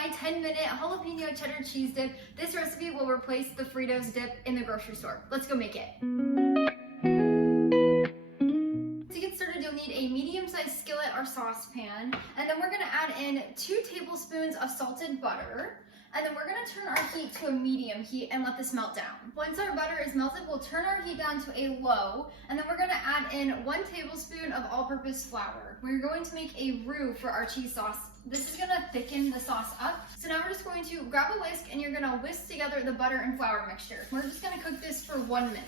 my 10-minute jalapeno cheddar cheese dip. This recipe will replace the Fritos dip in the grocery store. Let's go make it. To get started, you'll need a medium-sized skillet or saucepan, and then we're gonna add in 2 tablespoons of salted butter. And then we're gonna turn our heat to a medium heat and let this melt down. Once our butter is melted, we'll turn our heat down to a low, and then we're gonna add in 1 tablespoon of all-purpose flour. We're going to make a roux for our cheese sauce. This is gonna thicken the sauce up. So now we're just going to grab a whisk and you're gonna whisk together the butter and flour mixture. We're just gonna cook this for 1 minute.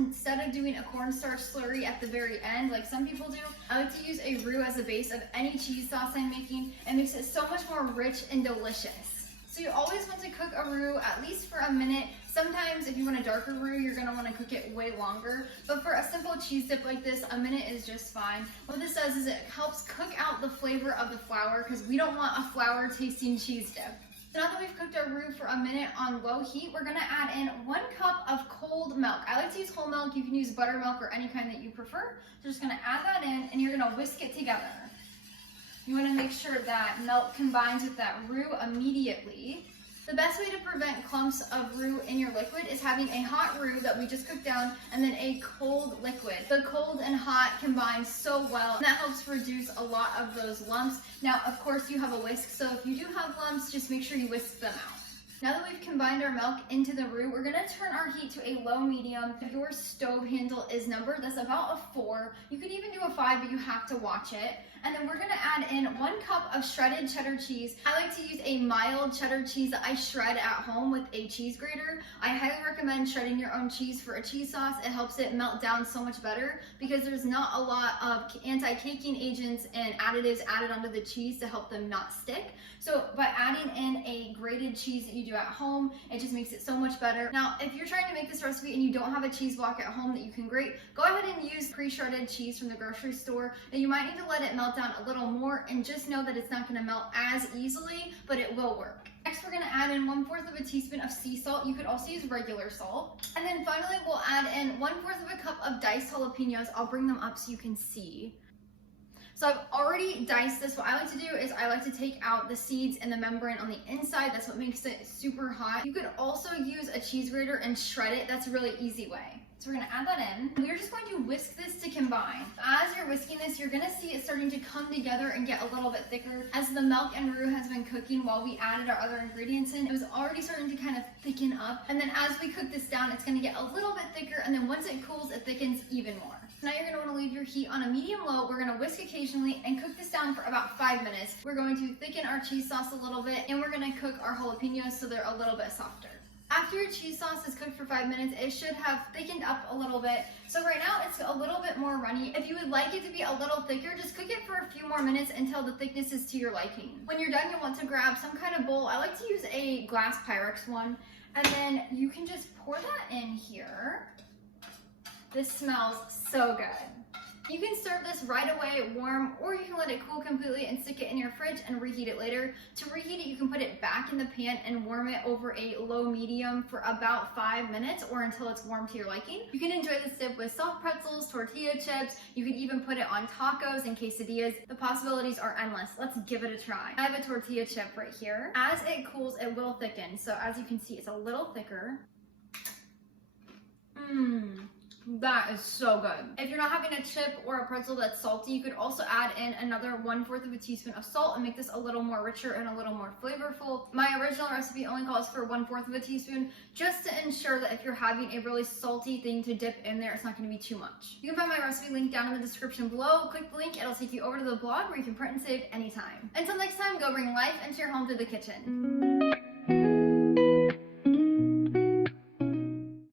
Instead of doing a cornstarch slurry at the very end, like some people do, I like to use a roux as a base of any cheese sauce I'm making. It makes it so much more rich and delicious. So you always want to cook a roux at least for a minute. Sometimes if you want a darker roux, you're gonna wanna cook it way longer. But for a simple cheese dip like this, a minute is just fine. What this does is it helps cook out the flavor of the flour because we don't want a flour tasting cheese dip. So now that we've cooked our roux for a minute on low heat, we're gonna add in 1 cup of cold milk. I like to use whole milk. You can use buttermilk or any kind that you prefer. So just gonna add that in and you're gonna whisk it together. You want to make sure that milk combines with that roux immediately. The best way to prevent clumps of roux in your liquid is having a hot roux that we just cooked down and then a cold liquid. The cold and hot combine so well, and that helps reduce a lot of those lumps. Now, of course, you have a whisk, so if you do have lumps, just make sure you whisk them out. Now that we've combined our milk into the roux, we're gonna turn our heat to a low medium. If your stove handle is numbered, that's about a 4. You could even do a 5, but you have to watch it. And then we're gonna add in 1 cup of shredded cheddar cheese. I like to use a mild cheddar cheese that I shred at home with a cheese grater. I highly recommend shredding your own cheese for a cheese sauce. It helps it melt down so much better because there's not a lot of anti-caking agents and additives added onto the cheese to help them not stick. So by adding in a grated cheese that you do at home, it just makes it so much better. Now, if you're trying to make this recipe and you don't have a cheese block at home that you can grate, go ahead and use pre-shredded cheese from the grocery store. And you might need to let it melt down a little more, and just know that it's not gonna melt as easily, but it will work. Next, we're gonna add in 1/4 teaspoon of sea salt. You could also use regular salt. And then finally, we'll add in 1/4 cup of diced jalapenos. I'll bring them up so you can see. So I've already diced this. What I like to do is I like to take out the seeds and the membrane on the inside. That's what makes it super hot. You could also use a cheese grater and shred it. That's a really easy way. So we're gonna add that in. We're just going to whisk this to combine. As you're whisking this, you're gonna see it starting to come together and get a little bit thicker. As the milk and roux has been cooking while we added our other ingredients in, it was already starting to kind of thicken up. And then as we cook this down, it's gonna get a little bit thicker, and then once it cools, it thickens even more. Now you're gonna wanna leave your heat on a medium-low. We're gonna whisk occasionally and cook this down for about 5 minutes. We're going to thicken our cheese sauce a little bit, and we're gonna cook our jalapenos so they're a little bit softer. After your cheese sauce is cooked for 5 minutes, it should have thickened up a little bit. So right now it's a little bit more runny. If you would like it to be a little thicker, just cook it for a few more minutes until the thickness is to your liking. When you're done, you'll want to grab some kind of bowl. I like to use a glass Pyrex one. And then you can just pour that in here. This smells so good. You can serve this right away warm, or you can let it cool completely and stick it in your fridge and reheat it later. To reheat it, you can put it back in the pan and warm it over a low medium for about 5 minutes or until it's warm to your liking. You can enjoy this dip with soft pretzels, tortilla chips. You could even put it on tacos and quesadillas. The possibilities are endless. Let's give it a try. I have a tortilla chip right here. As it cools, it will thicken. So as you can see, it's a little thicker. That is so good. If you're not having a chip or a pretzel that's salty, you could also add in another 1/4 teaspoon of salt and make this a little more richer and a little more flavorful. My original recipe only calls for 1/4 teaspoon, just to ensure that if you're having a really salty thing to dip in there, it's not gonna be too much. You can find my recipe link down in the description below. Click the link, it'll take you over to the blog where you can print and save anytime. Until next time, go bring life into your home through the kitchen.